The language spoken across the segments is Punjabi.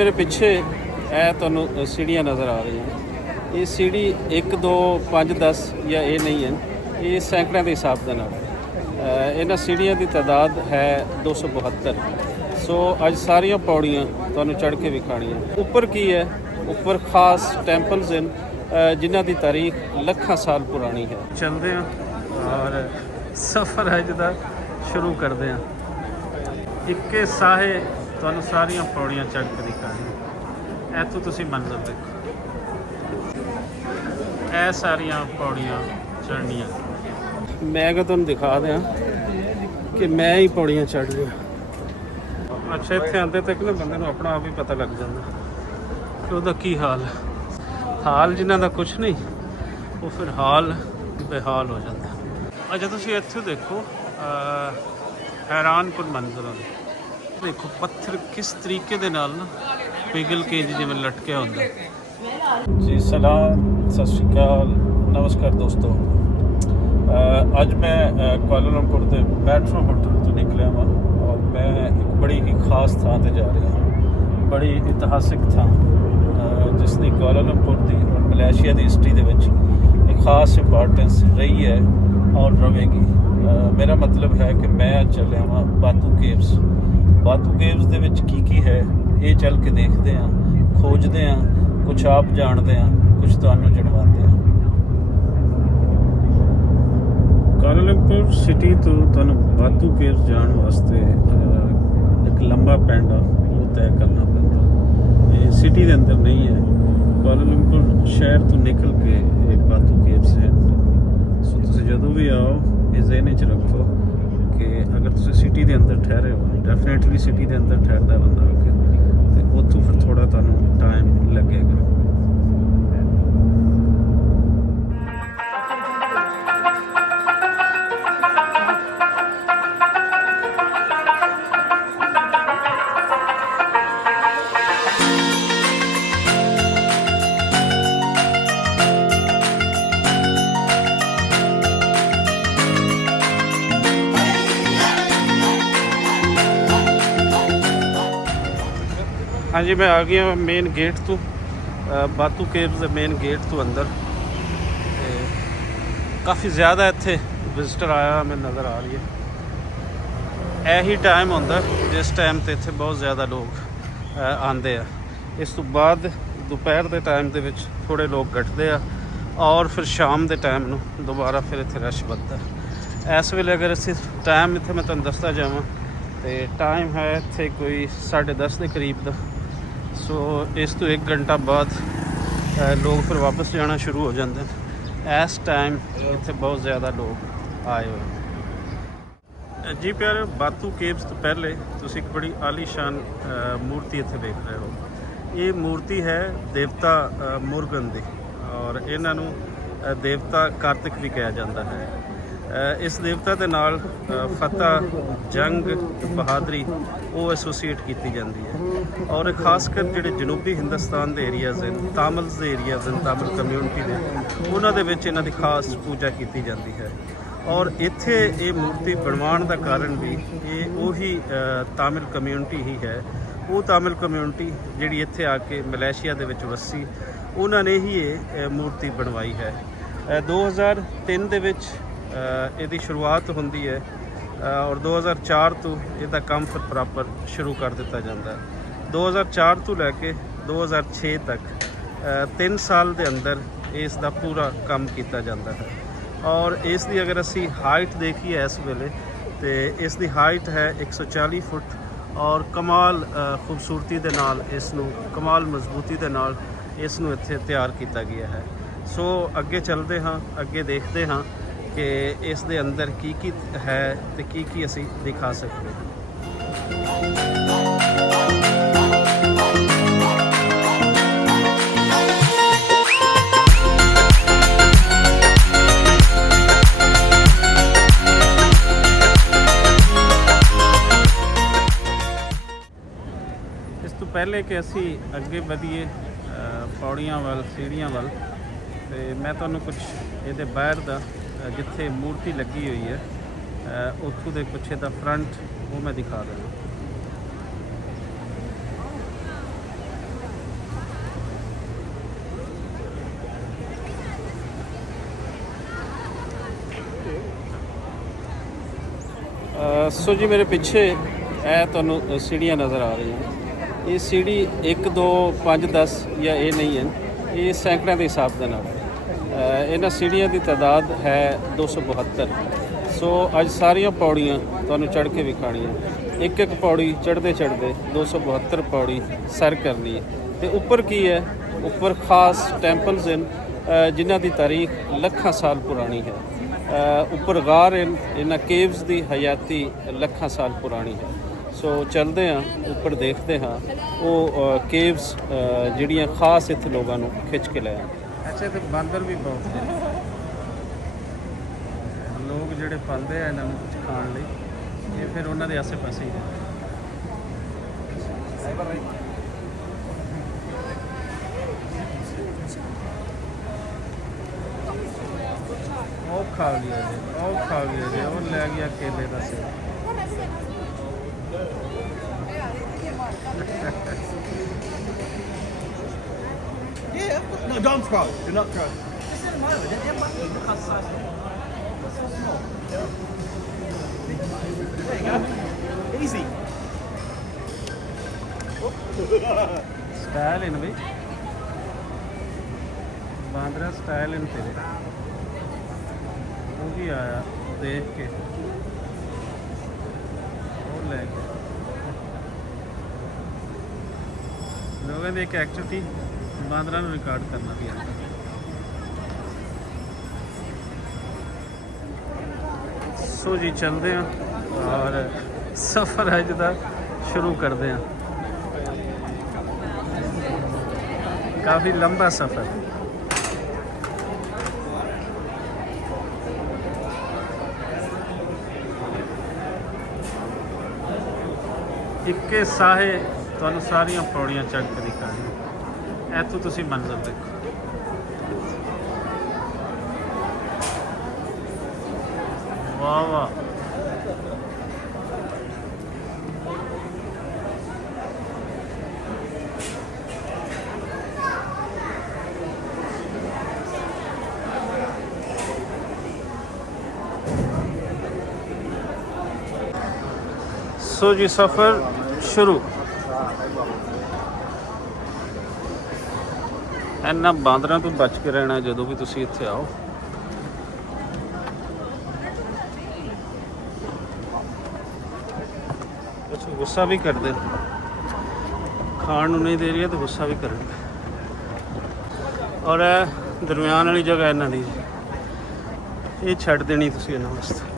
मेरे पिछे तुहानूं सीढ़ियाँ नज़र आ रही हैं। ये सीढ़ी 1 2 5 10 या ये नहीं है, ये सैकड़ों के हिसाब के नाल इन्हां सीढ़ियाँ की तादाद है 272। सो अज सारिया पौड़ियाँ तुहानूं चढ़ के विखाणियां। उपर की है, उपर खास टैंपल्स हैं जिन्हां की तारीख लखां साल पुरानी है। चलते हैं और सफ़र है जिदा शुरू करते हैं। इक्के साहे तुहानूं सारिया पौड़ियाँ चढ़ के दिखाणियां। इत्थों तुसीं मंज़र देखो, ਇਹ ਸਾਰੀਆਂ ਪੌੜੀਆਂ ਚੜ੍ਹਨੀਆਂ। ਮੈਂ ਕਿ ਤੁਹਾਨੂੰ ਦਿਖਾ ਦਿਆਂ ਕਿ ਮੈਂ ਹੀ ਪੌੜੀਆਂ ਚੜ੍ਹ ਲਿਆ। ਅੱਛਾ, ਇੱਥੇ ਆਉਂਦੇ ਤੱਕ ਨਾ ਬੰਦੇ ਨੂੰ ਆਪਣਾ ਆਪ ਹੀ ਪਤਾ ਲੱਗ ਜਾਂਦਾ ਕਿ ਉਹਦਾ ਕੀ ਹਾਲ ਹੈ। ਹਾਲ ਜਿਨ੍ਹਾਂ ਦਾ ਕੁਛ ਨਹੀਂ, ਉਹ ਫਿਰ ਹਾਲ ਬੇਹਾਲ ਹੋ ਜਾਂਦਾ। ਅੱਛਾ, ਤੁਸੀਂ ਇੱਥੇ ਦੇਖੋ, ਹੈਰਾਨਕੁਨ ਮੰਜ਼ਰ ਦੇਖੋ। ਪੱਥਰ ਕਿਸ ਤਰੀਕੇ ਦੇ ਨਾਲ ਨਾ ਪਿਘਲ ਕੇ ਜਿਵੇਂ ਲਟਕਿਆ ਹੁੰਦਾ। जी सलाम, सत श्री अकाल, नमस्कार दोस्तों। अज मैं कुआलालंपुर के मेट्रो होटल तो निकलिया वा और मैं एक बड़ी ही खास थां ते जा रहा हूँ। बड़ी इतिहासिक थां जिसकी कुआलालंपुर की और मलेशिया की हिस्टरी के एक खास इंपॉर्टेंस रही है और रहेगी। मेरा मतलब है कि मैं चलिया वा बातू केव्स। बातू केव्स दे विच की है ये चल के देखते हैं, खोजते हैं, कुछ आप जानते हैं, कुछ तुहानूं जणवाते हैं। कुआलालंपुर सिटी तो तुहानूं बातू केव्स जाण वास्ते एक लंबा पैंडा वो तय करना पैंदा। ये सिटी के अंदर नहीं है। कुआलालंपुर शहर तो निकल के एक बातू केव्स है। सो तुसीं जदों भी आओ ये ज़हन च रखो कि अगर तुसीं सिटी के अंदर ठहरे हो, डेफिनेटली सिटी के अंदर ठहरदा बंदा आके ते उत्थों फिर थोड़ा तुहानूं टाइम लगेगा। हाँ जी, मैं आ गया मेन गेट तो, बातू केव्स मेन गेट तो अंदर। काफ़ी ज़्यादा इत्थे विजिटर आया मैं नज़र आ रही है। यही टाइम होंदा जिस टाइम ते इत्थे बहुत ज़्यादा लोग आते हैं। इस तो बाद दोपहर के टाइम के थोड़े लोग घटते हैं और फिर शाम के टाइम नूं दोबारा फिर इत्थे रश बढ़ता है। इस वेले अगर असीं टाइम इत्थे मैं तुहानूं दसदा जावां तो टाइम है इत्थे कोई 10:30 के करीब का। सो इस तो 1 घंटा बाद लोग फिर वापस जाना शुरू हो जाते हैं। इस टाइम इत्थे बहुत ज़्यादा लोग आए हुए जी। प्यारे, बातू केव्स तो पहले तुसीं एक बड़ी आलीशान मूर्ति इत्थे देख रहे हो। ये मूर्ति है देवता मुर्गन दी और इन्हां नूं देवता कार्तिक भी कहा जाता है। इस देवता के नाल फतह, जंग, बहादरी वो एसोसीएट की जाती है। और खासकर जोड़े जनूबी हिंदुस्तान के एरियाज़ हैं, तामिल्स के एरियाज़ हैं, तामिल कम्यूनिटी के, उन्होंने इन्हां दी खास पूजा की जाती है। और इत्थे ये मूर्ति बनवाण का कारण भी ये उही तामिल कम्यूनिटी ही है। वो तामिल कम्यूनिटी जिहड़ी इत्थे आके मलेशिया दे विच वसी, उन्होंने ही ये मूर्ति बनवाई है। 2003 दे विच ਇਹਦੀ ਸ਼ੁਰੂਆਤ ਹੁੰਦੀ ਹੈ और 2004 ਤੋਂ ਇਹਦਾ ਕੰਮ ਫਿਰ ਪ੍ਰੋਪਰ ਸ਼ੁਰੂ ਕਰ ਦਿੱਤਾ ਜਾਂਦਾ ਹੈ। 2004 ਤੋਂ ਲੈ ਕੇ 2006 ਤੱਕ 3 ਸਾਲ ਦੇ ਅੰਦਰ ਇਸ ਦਾ ਪੂਰਾ ਕੰਮ ਕੀਤਾ ਜਾਂਦਾ ਹੈ। और ਇਸ ਦੀ ਅਗਰ ਅਸੀਂ ਹਾਈਟ ਦੇਖੀਏ ਇਸ ਵੇਲੇ ਤੇ ਇਸ ਦੀ ਹਾਈਟ ਹੈ 140 ਫੁੱਟ और ਕਮਾਲ ਖੂਬਸੂਰਤੀ ਦੇ ਨਾਲ ਇਸ ਨੂੰ, ਕਮਾਲ ਮਜ਼ਬੂਤੀ ਦੇ ਨਾਲ ਇਸ ਨੂੰ ਇੱਥੇ ਤਿਆਰ ਕੀਤਾ ਗਿਆ ਹੈ। ਸੋ ਅੱਗੇ ਚੱਲਦੇ ਹਾਂ, ਅੱਗੇ ਦੇਖਦੇ ਹਾਂ कि इस दे अंदर की है तो की असी दिखा सकते हैं। इस तो पहले कि असी अगे बढ़िए पौड़ियां वाल, सीढ़ियां वाल, तो मैं तुहानूं कुछ ये बाहर का जिथे मूर्ति लगी हुई है उत्थों के कुछ इसका फ्रंट वो मैं दिखा देना। ਸੋ ਜੀ ਮੇਰੇ ਪਿੱਛੇ ਇਹ ਤੁਹਾਨੂੰ ਸੀੜੀਆਂ ਨਜ਼ਰ ਆ ਰਹੀਆਂ। ਇਹ ਸੀੜੀ 1 2 5 10 ਜਾਂ ਇਹ ਨਹੀਂ ਹੈ, ਇਹ ਸੈਂਕੜਿਆਂ ਦੇ ਹਿਸਾਬ ਦੇ ਨਾਲ ਇਹਨਾਂ ਸੀੜੀਆਂ ਦੀ ਤਾਦਾਦ ਹੈ 272। ਸੋ ਅੱਜ ਸਾਰੀਆਂ ਪੌੜੀਆਂ ਤੁਹਾਨੂੰ ਚੜ੍ਹ ਕੇ ਵਿਖਾਣੀਆਂ। ਇੱਕ ਇੱਕ ਪੌੜੀ ਚੜ੍ਹਦੇ ਚੜ੍ਹਦੇ 272 ਪੌੜੀ ਸਰ ਕਰਨੀ ਹੈ। ਤੇ ਉੱਪਰ ਕੀ ਹੈ, ਉੱਪਰ ਖਾਸ ਟੈਂਪਲਸ ਹਨ ਜਿਨ੍ਹਾਂ ਦੀ ਤਾਰੀਖ ਲੱਖਾਂ ਸਾਲ ਪੁਰਾਣੀ ਹੈ। ਉੱਪਰ ਗਾਰ ਇਹਨਾਂ ਕੇਵਸ ਦੀ ਹਯਾਤੀ ਲੱਖਾਂ ਸਾਲ ਪੁਰਾਣੀ ਹੈ। ਸੋ ਚੱਲਦੇ ਹਾਂ ਉੱਪਰ, ਦੇਖਦੇ ਹਾਂ ਉਹ ਕੇਵਸ ਜਿਹੜੀਆਂ ਖਾਸ ਇੱਥੇ ਲੋਕਾਂ ਨੂੰ ਖਿੱਚ ਕੇ ਲੈ ਆਉਂਦੇ। ਅੱਛਾ, ਤੇ ਬਾਂਦਰ ਵੀ ਬਹੁਤ ਨੇ, ਲੋਕ ਜਿਹੜੇ ਪਾਲਦੇ ਆ ਇਹਨਾਂ ਨੂੰ ਕੁਝ ਖਾਣ ਲਈ, ਇਹ ਫਿਰ ਉਹਨਾਂ ਦੇ ਆਸੇ ਪਾਸੇ ਹੀ ਰਹਿੰਦੇ। ਉਹ ਖਾ ਗਿਆ ਜੀ, ਉਹ ਖਾ ਗਿਆ ਜੀ, ਉਹ ਲੈ ਗਿਆ ਕੇਲੇ ਦਾ ਸੇਬ। No, don't throw. Do not throw. There you go. Easy. Style in भाई, बांद्रा स्टाइल इन तेरे। वो भी आया देख के, वो ले के लोगों ने एक एक्टिविटी बांद्रा ਨੂੰ ਰਿਕਾਰਡ ਕਰਨਾ ਵੀ ਆਉਂਦਾ। ਸੋ ਜੀ ਚੱਲਦੇ ਹਾਂ ਔਰ ਸਫ਼ਰ ਅੱਜ ਦਾ ਸ਼ੁਰੂ ਕਰਦੇ ਹਾਂ। काफ़ी लंबा सफ़र। इक्के साहे तुहानूं सारियां पौड़ियां चढ़ के दिखाणी। इत्थों तुसीं मंज़र देखो, वाह वाह। सो जी सफ़र शुरू। इन्ना बांदरां तो बच के रहना जो भी तुसी इत्थे आओ। कुछ गुस्सा भी कर दे, खाण नूं नहीं दे रही है तो गुस्सा भी करेंगे। और दरम्यान वाली जगह इन्हां दी ये छड्ड देनी तुसी इन्हां वास्ते।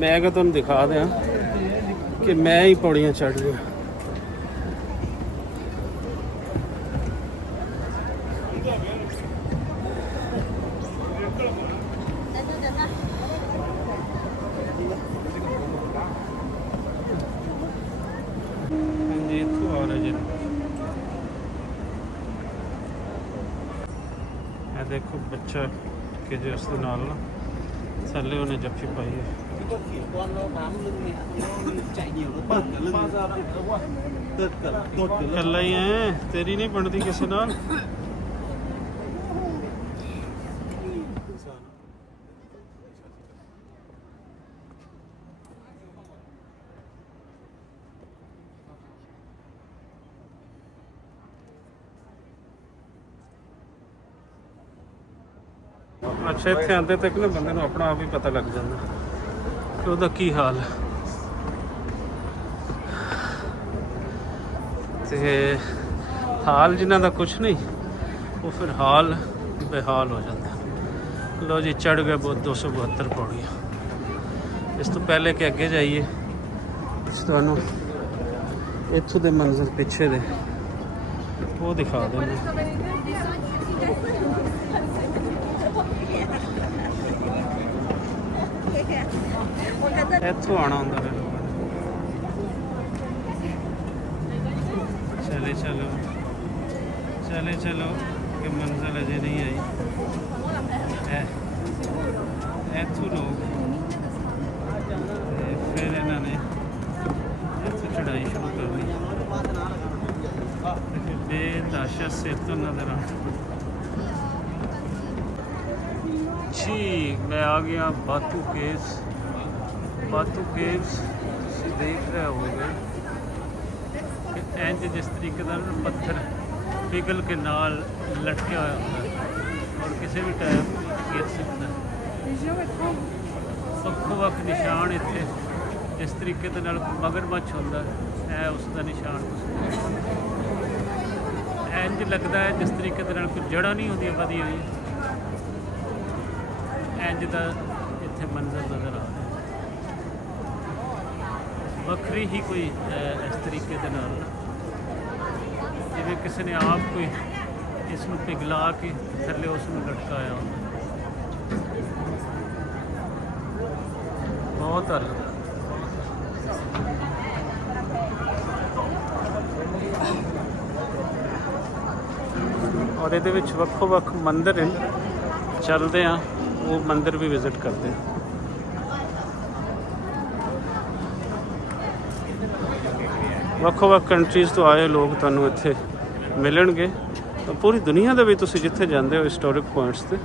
मैं अगर तुहानूं दिखा दें कि मैं ही पौड़ियां चढ़ रहा। जी इत्थों आ रहे जी, देखो बच्चा कि जिस दे नाल ना थल्ले उन्हें जफ्फी पाई है। कल्ला ही है, तेरी नहीं बनती किसी नाल। अच्छा, इत्थे आंदे तक ना बंदे नूं अपना आप ही पता लग जाता कि ਉਹਦਾ ਕੀ ਹਾਲ ਹੈ। ਤੇ ਹਾਲ ਜਿਨ੍ਹਾਂ ਦਾ ਕੁਛ ਨਹੀਂ, ਉਹ ਫਿਰ ਹਾਲ ਬੇਹਾਲ ਹੋ ਜਾਂਦਾ। ਲਓ ਜੀ ਚੜ੍ਹ ਗਏ 272 ਪੌੜੀਆਂ। ਇਸ ਤੋਂ ਪਹਿਲੇ ਕਿ ਅੱਗੇ ਜਾਈਏ ਤੁਹਾਨੂੰ ਇੱਥੋਂ ਦੇ ਮੰਜ਼ਰ ਪਿੱਛੇ ਦੇ ਉਹ ਦਿਖਾ ਦਿੰਦੇ। ਇੱਥੋਂ ਆਉਣਾ ਹੁੰਦਾ ਫਿਰ ਲੋਕਾਂ ਨੇ। ਚਲੇ ਚਲੋ ਚਲੇ ਚਲੋ ਕਿ ਮੰਜ਼ਿਲ ਅਜੇ ਨਹੀਂ ਆਈ। ਇੱਥੋਂ ਲੋਕ ਫਿਰ ਇਹਨਾਂ ਨੇ ਇੱਥੋਂ ਚੜ੍ਹਾਈ ਸ਼ੁਰੂ ਕਰਨੀ। ਬੇਤਹਾਸ਼ਾ ਸਿਰ ਤੋਂ ਨਜ਼ਰ ਆਉਣਾ। जी मैं आ गया बातू केव्स। बातू केव्स तुसीं देख रहे होगे कि इंज जिस तरीके का ना पत्थर पिघल के नाल लटकिया होया होंदा है और किसी भी टाइम गिर सकता है। ਵੱਖੋ ਵੱਖ ਨਿਸ਼ਾਨ ਇੱਥੇ ਜਿਸ ਤਰੀਕੇ ਦੇ ਨਾਲ ਮਗਰਮੱਛ ਹੁੰਦਾ ਹੈ ਉਸ ਦਾ ਨਿਸ਼ਾਨ ਇੰਜ ਲੱਗਦਾ ਹੈ ਜਿਸ ਤਰੀਕੇ ਦੇ ਨਾਲ ਕੋਈ ਜੜ੍ਹਾਂ ਨਹੀਂ ਹੁੰਦੀਆਂ ਵਧੀ ਹੋਈ ਇੰਜ ਦਾ ਇੱਥੇ ਮੰਜ਼ਰ ਨਜ਼ਰ ਆ ਰਿਹਾ ਵੱਖਰੀ ਹੀ ਕੋਈ ਇਸ ਤਰੀਕੇ ਦੇ ਨਾਲ ਜਿਵੇਂ ਕਿਸੇ ਨੇ ਆਪ ਕੋਈ ਇਸ ਨੂੰ ਪਿਘਲਾ ਕੇ ਥੱਲੇ ਉਸ ਨੂੰ ਲਟਕਾਇਆ ਹੁੰਦਾ ਬਹੁਤ ਅਲੱਗ ਔਰ ਇਹਦੇ ਵਿੱਚ ਵੱਖੋ ਵੱਖ ਮੰਦਿਰ ਹਨ ਚੱਲਦੇ ਆ ਉਹ ਮੰਦਿਰ ਵੀ ਵਿਜ਼ਿਟ ਕਰਦੇ ਆ ਵੱਖੋ ਵੱਖ ਕੰਟਰੀਜ਼ ਤੋਂ ਆਏ ਲੋਕ ਤੁਹਾਨੂੰ ਇੱਥੇ ਮਿਲਣਗੇ ਪੂਰੀ ਦੁਨੀਆ ਦੇ ਵਿੱਚ ਤੁਸੀਂ ਜਿੱਥੇ ਜਾਂਦੇ ਹੋ ਹਿਸਟੋਰਿਕ ਪੁਆਇੰਟਸ ਤੇ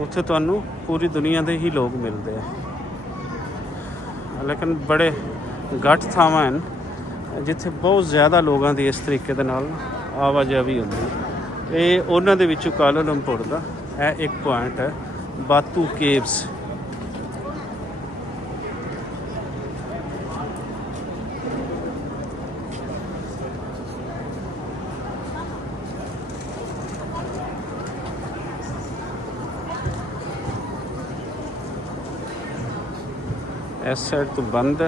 ਉੱਥੇ ਤੁਹਾਨੂੰ ਪੂਰੀ ਦੁਨੀਆ ਦੇ ਹੀ ਲੋਕ ਮਿਲਦੇ ਆ ਲੇਕਿਨ ਬੜੇ ਘੱਟ ਥਾਵਾਂ ਹਨ ਜਿੱਥੇ ਬਹੁਤ ਜ਼ਿਆਦਾ ਲੋਕਾਂ ਦੀ ਇਸ ਤਰੀਕੇ ਦੇ ਨਾਲ ਆਵਾਜਾਈ ਹੁੰਦੀ ਇਹ ਉਹਨਾਂ ਦੇ ਵਿੱਚੋਂ ਕੁਆਲਾਲੰਪੁਰ ਦਾ ਇਹ ਇੱਕ ਪੁਆਇੰਟ ਹੈ ਬਾਤੂ ਕੇਵਸ इस साइड तो बंद है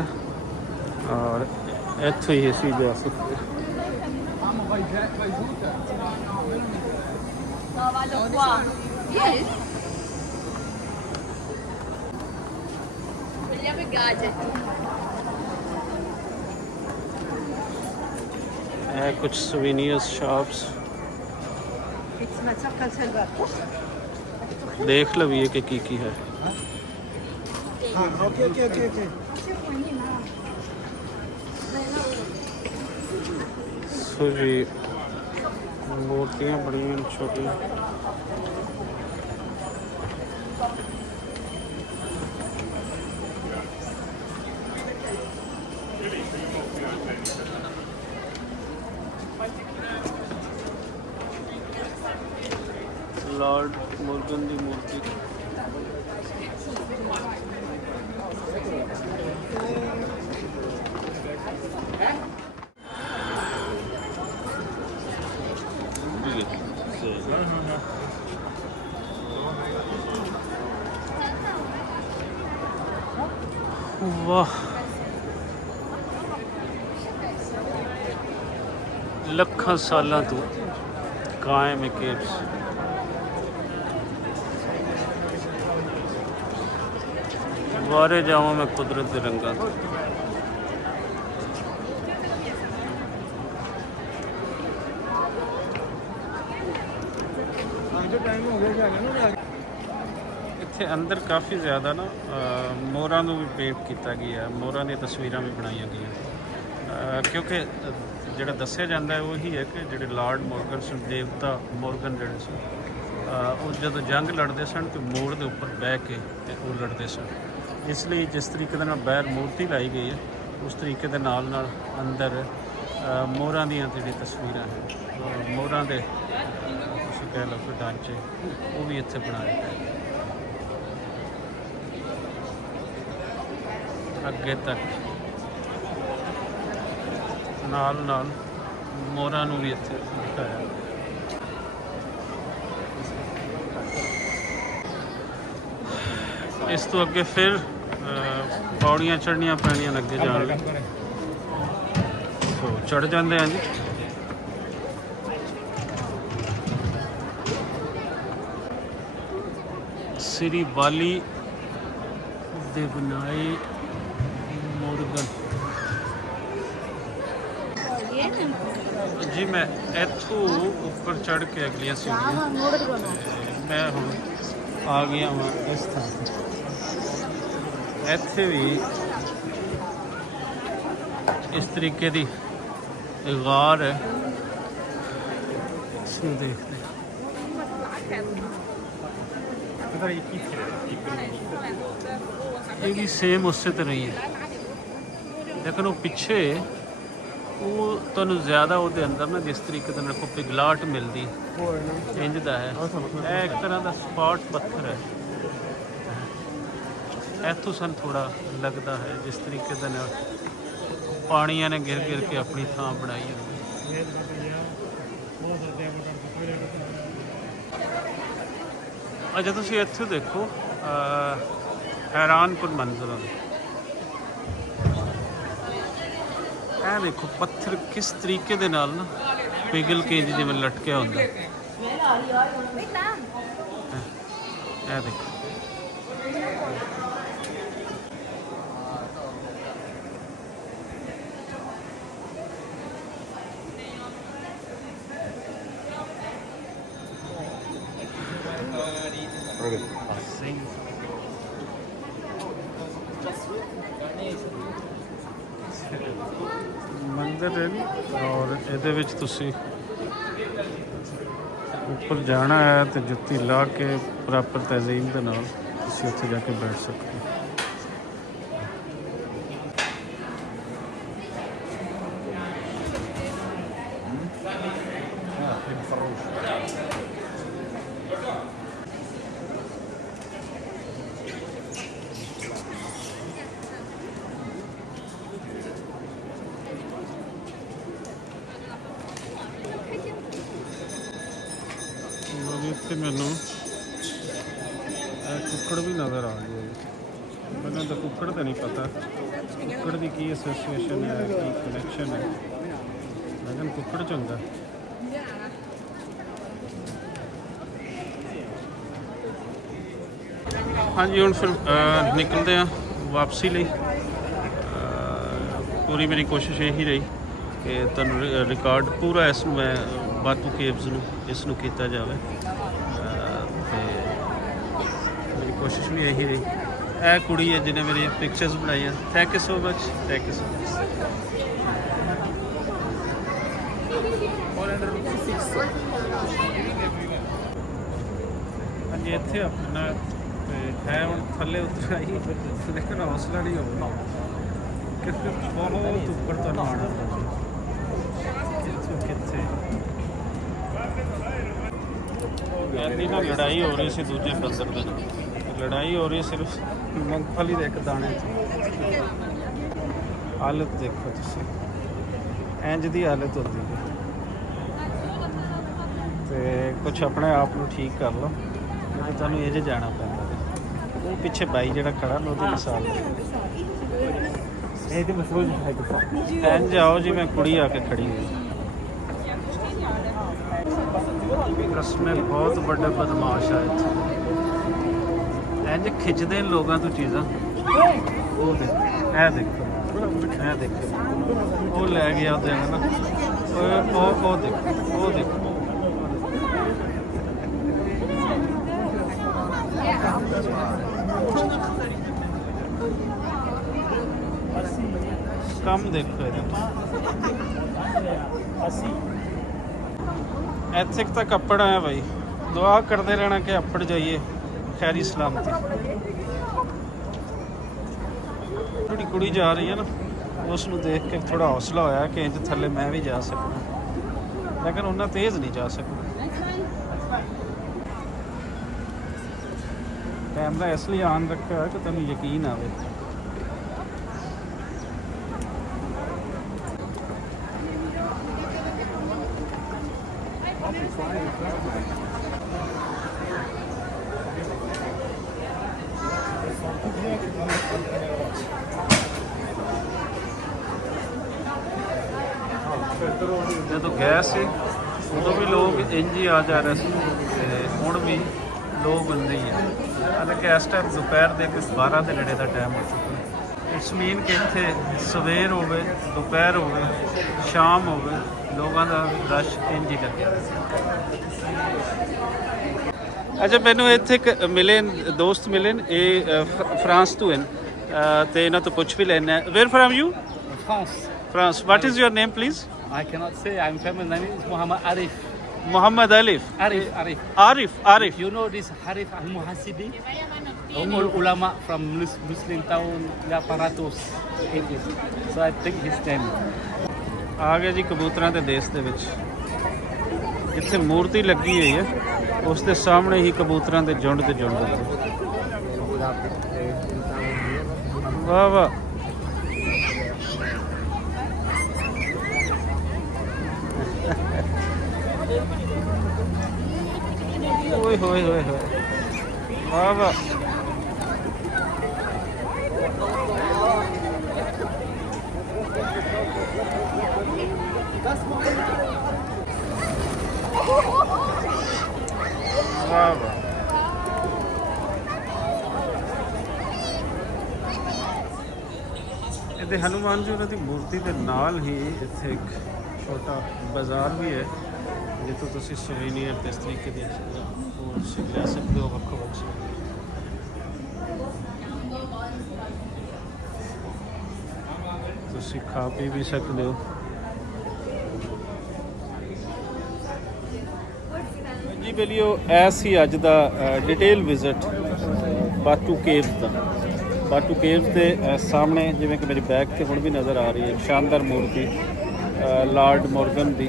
और इत्थों ही असीं जा सकते हैं कुछ सोवेनियर्स शॉप्स देख लो ये कि की है Okay. सो जी मूर्तियाँ बड़ी छोटी लॉर्ड मोर्गन की मूर्ति वाह लखां सालां तो कायम है केव्स वारे जावां मैं कुदरत के रंगां तो ਇੱਥੇ ਅੰਦਰ ਕਾਫੀ ਜ਼ਿਆਦਾ ਨਾ ਮੋਰਾਂ ਨੂੰ ਵੀ ਪੇਂਟ ਕੀਤਾ ਗਿਆ ਮੋਰਾਂ ਦੀਆਂ ਤਸਵੀਰਾਂ ਵੀ ਬਣਾਈਆਂ ਗਈਆਂ ਕਿਉਂਕਿ ਜਿਹੜਾ ਦੱਸਿਆ ਜਾਂਦਾ ਹੈ ਉਹੀ ਹੈ ਕਿ ਜਿਹੜੇ ਲਾਰਡ ਮੋਰਗਨ ਸਨ ਦੇਵਤਾ ਮੋਰਗਨ ਜਿਹੜੇ ਸਨ ਉਹ ਜਦੋਂ ਜੰਗ ਲੜਦੇ ਸਨ ਤੇ ਮੋੜ ਦੇ ਉੱਪਰ ਬਹਿ ਕੇ ਤੇ ਉਹ ਲੜਦੇ ਸਨ ਇਸ ਲਈ ਜਿਸ ਤਰੀਕੇ ਦੇ ਨਾਲ ਬਾਹਰ ਮੂਰਤੀ ਲਾਈ ਗਈ ਹੈ ਉਸ ਤਰੀਕੇ ਦੇ ਨਾਲ ਨਾਲ ਅੰਦਰ ਮੋਰਾਂ ਦੀਆਂ ਜਿਹੜੀ ਤਸਵੀਰਾਂ ਹੈ ਮੋਰਾਂ ਦੇ ਤੁਸੀਂ ਕਹਿ ਲਓ ਕਿ ਢਾਂਚੇ ਉਹ ਵੀ ਇੱਥੇ ਬਣਾਏ ਗਏ ਅੱਗੇ ਤੱਕ ਨਾਲ ਨਾਲ ਮੋਰਾਂ ਨੂੰ ਵੀ ਇੱਥੇ ਦਿਖਾਇਆ ਇਸ ਤੋਂ ਅੱਗੇ ਫਿਰ ਪੌੜੀਆਂ ਚੜ੍ਹਨੀਆਂ ਪੈਣੀਆਂ ਅੱਗੇ ਜਾਣ ਲਈ ਸੋ ਚੜ੍ਹ ਜਾਂਦੇ ਹਾਂ ਜੀ ਸ੍ਰੀ ਬਾਲੀ ਦੇ ਬਣਾਏ मोर्गन जी मैं इत्थों ऊपर चढ़ के अगलियां सीढ़ियां मैं हुण आ गया हाँ इस थां इत्थे भी इस तरीके की गार है इसनूं देखते ਇਹ ਵੀ ਸੇਮ ਉਸੇ ਤਰ੍ਹਾਂ ਹੀ ਹੈ ਲੇਕਿਨ ਉਹ ਪਿੱਛੇ ਉਹ ਤੁਹਾਨੂੰ ਜ਼ਿਆਦਾ ਉਹਦੇ ਅੰਦਰ ਨਾ ਜਿਸ ਤਰੀਕੇ ਦੇ ਨਾਲ ਕੋਈ ਪਿਘਲਾਟ ਮਿਲਦੀ ਇੰਜ ਦਾ ਹੈ ਇਹ ਇੱਕ ਤਰ੍ਹਾਂ ਦਾ ਸਪਾਟ ਪੱਥਰ ਹੈ ਇੱਥੋਂ ਸਾਨੂੰ ਥੋੜਾ ਲੱਗਦਾ ਹੈ ਜਿਸ ਤਰੀਕੇ ਦੇ ਨਾਲ ਪਾਣੀਆਂ ਨੇ ਗਿਰ ਗਿਰ ਕੇ ਆਪਣੀ ਥਾਂ ਬਣਾਈ ਹੁੰਦੀ ਅੱਛਾ ਤੁਸੀਂ ਇੱਥੇ ਦੇਖੋ ਹੈਰਾਨਕੁਨ ਮੰਜ਼ਰ ਹੈ ਇਹ ਦੇਖੋ ਪੱਥਰ ਕਿਸ ਤਰੀਕੇ ਦੇ ਨਾਲ ਨਾ ਪਿਘਲ ਕੇ ਜਿਵੇਂ ਲਟਕਿਆ ਹੁੰਦਾ ਇਹ ਦੇਖੋ ਮੰਦਰ ਹੈ ਔਰ ਇਹਦੇ ਵਿੱਚ ਤੁਸੀਂ ਉੱਪਰ ਜਾਣਾ ਹੈ ਤੇ ਜੁੱਤੀ ਲਾ ਕੇ ਪ੍ਰੋਪਰ ਤਜ਼ੀਮ ਦੇ ਨਾਲ ਤੁਸੀਂ ਉੱਥੇ ਜਾ ਕੇ ਬੈਠ ਸਕਦੇ ਹੋ ਇੱਥੇ ਮੈਨੂੰ ਕੁੱਕੜ ਵੀ ਨਜ਼ਰ ਆ ਗਿਆ ਮੈਨੂੰ ਤਾਂ ਕੁੱਕੜ ਤਾਂ ਨਹੀਂ ਪਤਾ ਕੁੱਕੜ ਦੀ ਕੀ ਐਸੋਸੀਏਸ਼ਨ ਹੈ ਕੀ ਕਨੈਕਸ਼ਨ ਹੈ ਲੇਕਿਨ ਕੁੱਕੜ ਚ ਹੁੰਦਾ ਹਾਂਜੀ ਹੁਣ ਫਿਰ ਨਿਕਲਦੇ ਆ ਵਾਪਸੀ ਲਈ ਪੂਰੀ ਮੇਰੀ ਕੋਸ਼ਿਸ਼ ਇਹੀ ਰਹੀ ਕਿ ਤੁਹਾਨੂੰ ਰਿਕਾਰਡ ਪੂਰਾ ਇਸ ਨੂੰ ਮੈਂ ਬਾਤੂ ਕੇਵਸ ਨੂੰ ਇਸ ਨੂੰ ਕੀਤਾ ਜਾਵੇ ਤੇ ਮੇਰੀ ਕੋਸ਼ਿਸ਼ ਵੀ ਇਹੀ ਰਹੀ ਇਹ ਕੁੜੀ ਹੈ ਜਿਹਨੇ ਮੇਰੀ ਪਿਕਚਰਸ ਬਣਾਈਆਂ thank you so much thank you so much ਹਾਂਜੀ ਇੱਥੇ ਆਪਣਾ ਹੈ ਹੁਣ ਥੱਲੇ ਉਤਰ ਆਈ ਲੇਕਿਨ ਹੌਸਲਾ ਨਹੀਂ ਹੋਣਾ ਕਿਉਂਕਿ ਬਹੁਤ ਉੱਪਰ ਤੁਹਾਨੂੰ ਆਉਣਾ ਕਿੱਥੇ ਐਨੀ ਨਾ ਲੜਾਈ ਹੋ ਰਹੀ ਸੀ ਦੂਜੇ ਬੰਦਰ ਦੇ ਨਾਲ ਲੜਾਈ ਹੋ ਰਹੀ ਸਿਰਫ ਮੂੰਗਫਲੀ ਦੇ ਇੱਕ ਦਾਣੇ 'ਚ ਹਾਲਤ ਦੇਖੋ ਤੁਸੀਂ ਇੰਜ ਦੀ ਹਾਲਤ ਹੁੰਦੀ ਹੈ ਤੇ ਕੁਛ ਆਪਣੇ ਆਪ ਨੂੰ ਠੀਕ ਕਰ ਲਓ ਨਹੀਂ ਤੁਹਾਨੂੰ ਇਹ 'ਚ ਜਾਣਾ ਪੈਂਦਾ ਉਹ ਪਿੱਛੇ ਬਾਈ ਜਿਹੜਾ ਖੜਾ ਨਾ ਉਹਦੀ ਮਿਸਾਲ ਇਹਦੇ ਮਸੂਲ ਇੰਜ ਆਓ ਜਿਵੇਂ ਕੁੜੀ ਆ ਕੇ ਖੜੀ ਹੋਈ ਕਸਮੇ ਬਹੁਤ ਵੱਡੇ ਬਦਮਾਸ਼ ਆ ਇੱਥੇ ਇੰਜ ਖਿੱਚਦੇ ਲੋਕਾਂ ਤੋਂ ਚੀਜ਼ਾਂ ਉਹ ਦੇਖੋ ਇਹ ਦੇਖੋ ਇਹ ਦੇਖੋ ਉਹ ਲੈ ਗਿਆ ਉਹਦੇ ਨਾ ਉਹ ਦੇਖੋ ਉਹ ਦੇਖੋ ਕੰਮ ਦੇਖੋ ਇਹਦਾ ਇੱਥੇ ਤੱਕ ਅੱਪੜ ਆਇਆ ਭਾਈ ਦੁਆ ਕਰਦੇ ਰਹਿਣਾ ਕਿ ਅੱਪੜ ਜਾਈਏ ਖੈਰੀ ਸਲਾਮਤੀ ਥੋੜੀ ਕੁੜੀ ਜਾ ਰਹੀ ਹੈ ਨਾ ਉਸ ਨੂੰ ਦੇਖ ਕੇ ਥੋੜਾ ਹੌਸਲਾ ਹੋਇਆ ਕਿ ਇੰਜ ਥੱਲੇ ਮੈਂ ਵੀ ਜਾ ਸਕਦਾ ਲੇਕਿਨ ਉਹਨਾਂ ਤੇਜ਼ ਨਹੀਂ ਜਾ ਸਕਦਾ ਕੈਮਰਾ ਇਸ ਲਈ ਆਨ ਰੱਖਿਆ ਕਿ ਤੁਹਾਨੂੰ ਯਕੀਨ ਆਵੇ ਜਦੋਂ ਗੈਸ ਸੀ ਉਦੋਂ ਵੀ ਲੋਕ ਇੰਜ ਹੀ ਆ ਜਾ ਰਹੇ ਸੀ ਤੇ ਹੁਣ ਵੀ ਲੋਕ ਬੰਦੇ ਹੀ ਆ ਹਾਲਾਂਕਿ ਇਸ ਟਾਈਮ ਦੁਪਹਿਰ ਦੇ ਕੁਝ 12 ਦੇ ਨੇੜੇ ਦਾ ਟਾਈਮ ਹੋ ਚੁੱਕਾ ਇਟਸ ਮੀਨ ਕਿ ਇੱਥੇ ਸਵੇਰ ਹੋਵੇ ਦੁਪਹਿਰ ਹੋਵੇ ਸ਼ਾਮ ਹੋਵੇ ਲੋਕਾਂ ਦਾ ਰਸ਼ ਇੰਜ ਹੀ ਲੱਗਿਆ ਅੱਛਾ ਮੈਨੂੰ ਇੱਥੇ ਇੱਕ ਮਿਲੇ ਦੋਸਤ ਮਿਲੇ ਇਹ ਫਰਾਂਸ ਤੋਂ ਹਨ ਤੇ ਇਹਨਾਂ ਤੋਂ ਪੁੱਛ ਵੀ ਲੈਣਾ where from you France. France. What is your name, please? I cannot say. I'm famous. My name is Mohammed Arif. Muhammad Alif. Arif. Arif. You know this Harith Al-Muhasibi? Ulama from Muslim town 880. So I think his name. ਆ ਗਿਆ ਜੀ ਕਬੂਤਰਾਂ ਦੇ ਦੇਸ਼ ਦੇ ਵਿੱਚ ਜਿੱਥੇ ਮੂਰਤੀ ਲੱਗੀ ਹੋਈ ਹੈ ਉਸ ਦੇ ਸਾਹਮਣੇ ਹੀ ਕਬੂਤਰਾਂ ਦੇ ਝੁੰਡ ਤੇ ਝੁੰਡ ਹੁੰਦੇ। ਵਾਹ ਵਾਹ ਓਏ ਹੋਏ ਹੋਏ ਹੋਏ ਵਾਹ ਵਾਹ ਵਾਹ ਵਾਹ ਇਹਦੇ ਹਨੂਮਾਨ ਜੀ ਉਹਨਾਂ ਦੀ ਮੂਰਤੀ ਦੇ ਨਾਲ ਹੀ ਇੱਥੇ ਇੱਕ ਛੋਟਾ ਬਾਜ਼ਾਰ ਵੀ ਹੈ ਜਿੱਥੋਂ ਤੁਸੀਂ ਸੋਵੀਨੀਅਰ ਤੇ ਇਸ ਤਰੀਕੇ ਦੇ ਹੋਰ ਲੈ ਸਕਦੇ ਹੋ ਵੱਖੋ ਵੱਖ। ਤੁਸੀਂ ਖਾ ਪੀ ਵੀ ਸਕਦੇ ਹੋ। ਜੀ ਬੇਲੀਓ ਐਸ ਹੀ ਅੱਜ ਦਾ ਡਿਟੇਲ ਵਿਜ਼ਿਟ ਬਾਟੂ ਕੇਵਸ ਦਾ। ਬਾਟੂ ਕੇਵਸ ਦੇ ਸਾਹਮਣੇ ਜਿਵੇਂ ਕਿ ਮੇਰੀ ਬੈਕ ਤੇ ਹੁਣ ਵੀ ਨਜ਼ਰ ਆ ਰਹੀ ਹੈ ਸ਼ਾਨਦਾਰ ਮੂਰਤੀ ਲਾਰਡ ਮੋਰਗਨ ਦੀ,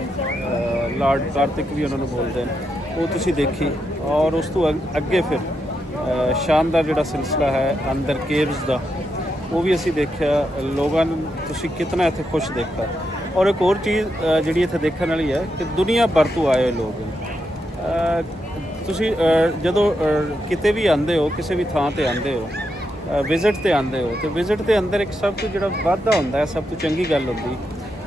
ਲਾਰਡ ਕਾਰਤਿਕ ਵੀ ਉਹਨਾਂ ਨੂੰ ਬੋਲਦੇ ਨੇ, ਉਹ ਤੁਸੀਂ ਦੇਖੀ। ਔਰ ਉਸ ਤੋਂ ਅੱਗੇ ਫਿਰ ਸ਼ਾਨਦਾਰ ਜਿਹੜਾ ਸਿਲਸਿਲਾ ਹੈ ਅੰਦਰ ਕੇਵਸ ਦਾ ਉਹ ਵੀ ਅਸੀਂ ਦੇਖਿਆ। ਲੋਕਾਂ ਨੂੰ ਤੁਸੀਂ ਕਿਤਨਾ ਇੱਥੇ ਖੁਸ਼ ਦੇਖਿਆ। ਔਰ ਇੱਕ ਹੋਰ ਚੀਜ਼ ਜਿਹੜੀ ਇੱਥੇ ਦੇਖਣ ਵਾਲੀ ਹੈ ਕਿ ਦੁਨੀਆ ਭਰ ਤੋਂ ਆਏ ਹੋਏ ਲੋਕ ਤੁਸੀਂ ਜਦੋਂ ਕਿਤੇ ਵੀ ਆਉਂਦੇ ਹੋ ਕਿਸੇ ਵੀ ਥਾਂ ਤੇ ਆਉਂਦੇ ਹੋ ਵਿਜ਼ਿਟ ਤੇ ਆਉਂਦੇ ਹੋ ਤੇ ਵਿਜ਼ਿਟ ਦੇ ਅੰਦਰ ਇੱਕ ਸਭ ਤੋਂ ਜਿਹੜਾ ਵਾਧਾ ਹੁੰਦਾ ਹੈ, ਸਭ ਤੋਂ ਚੰਗੀ ਗੱਲ ਹੁੰਦੀ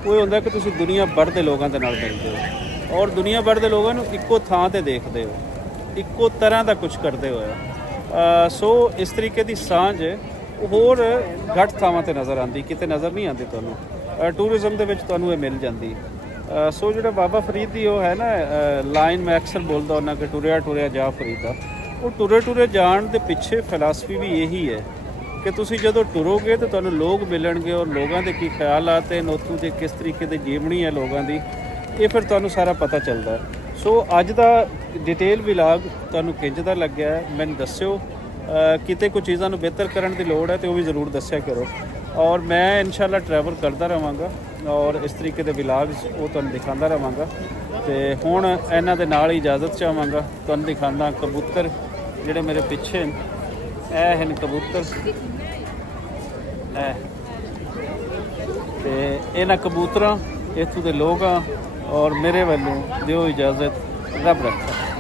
ਉਹ ਇਹ ਹੁੰਦਾ ਕਿ ਤੁਸੀਂ ਦੁਨੀਆ ਭਰ ਦੇ ਲੋਕਾਂ ਦੇ ਨਾਲ ਮਿਲਦੇ ਹੋ ਔਰ ਦੁਨੀਆ ਭਰ ਦੇ ਲੋਕਾਂ ਨੂੰ ਇੱਕੋ ਥਾਂ ਤੇ ਦੇਖਦੇ ਹੋ, ਇੱਕੋ ਤਰ੍ਹਾਂ ਦਾ ਕੁਝ ਕਰਦੇ ਹੋਏ। ਸੋ ਇਸ ਤਰੀਕੇ ਦੀ ਸਾਂਝ ਹੋਰ ਘੱਟ ਥਾਵਾਂ ਤੇ ਨਜ਼ਰ ਆਉਂਦੀ, ਕਿਤੇ ਨਜ਼ਰ ਨਹੀਂ ਆਉਂਦੀ ਤੁਹਾਨੂੰ। ਟੂਰਿਜ਼ਮ ਦੇ ਵਿੱਚ ਤੁਹਾਨੂੰ ਇਹ ਮਿਲ ਜਾਂਦੀ। ਸੋ ਜਿਹੜਾ ਬਾਬਾ ਫਰੀਦ ਦੀ ਉਹ ਹੈ ਨਾ ਲਾਈਨ ਮੈਂ ਅਕਸਰ ਬੋਲਦਾ ਉਹਨਾਂ ਕਿ ਟੁਰਿਆ ਟੁਰਿਆ ਜਾ ਫਰੀਦਾ, ਉਹ ਟੁਰੇ ਟੁਰੇ ਜਾਣ ਦੇ ਪਿੱਛੇ ਫਿਲਾਸਫੀ ਵੀ ਇਹੀ ਹੈ ਕਿ ਤੁਸੀਂ ਜਦੋਂ ਟੁਰੋਗੇ ਤਾਂ ਤੁਹਾਨੂੰ ਲੋਕ ਮਿਲਣਗੇ ਔਰ ਲੋਕਾਂ ਦੇ ਕੀ ਖਿਆਲਾਤ ਹੈ, ਉੱਥੋਂ ਦੇ ਕਿਸ ਤਰੀਕੇ ਦੀ ਜੀਵਨੀ ਹੈ ਲੋਕਾਂ ਦੀ, ਇਹ ਫਿਰ ਤੁਹਾਨੂੰ ਸਾਰਾ ਪਤਾ ਚੱਲਦਾ। ਸੋ ਅੱਜ ਦਾ ਡਿਟੇਲ ਵਿਲਾਗ ਤੁਹਾਨੂੰ ਕਿੰਝ ਦਾ ਲੱਗਿਆ ਮੈਨੂੰ ਦੱਸਿਓ। ਕਿਤੇ ਕੁਝ ਚੀਜ਼ਾਂ ਨੂੰ ਬਿਹਤਰ ਕਰਨ ਦੀ ਲੋੜ ਹੈ ਤੇ ਉਹ ਵੀ ਜ਼ਰੂਰ ਦੱਸਿਆ ਕਰੋ। ਔਰ ਮੈਂ ਇਨਸ਼ਾਅੱਲਾ ਟਰੈਵਲ ਕਰਦਾ ਰਹਾਂਗਾ ਔਰ ਇਸ ਤਰੀਕੇ ਦੇ ਵਿਲਾਗਸ ਉਹ ਤੁਹਾਨੂੰ ਦਿਖਾਉਂਦਾ ਰਹਾਂਗਾ। ਤੇ ਹੁਣ ਇਹਨਾਂ ਦੇ ਨਾਲ ਹੀ ਇਜਾਜ਼ਤ ਚਾਹਾਂਗਾ। ਤੁਹਾਨੂੰ ਦਿਖਾਉਂਦਾ ਕਬੂਤਰ ਜਿਹੜੇ ਮੇਰੇ ਪਿੱਛੇ ਇਹ ਹਨ ਕਬੂਤਰ। ਤੇ ਇਹਨਾਂ ਕਬੂਤਰਾਂ ਇੱਥੋਂ ਦੇ ਲੋਕ ਆ ਔਰ ਮੇਰੇ ਵੱਲੋਂ ਦਿਓ ਇਜਾਜ਼ਤ। ਰੱਬ ਰੱਖਾ।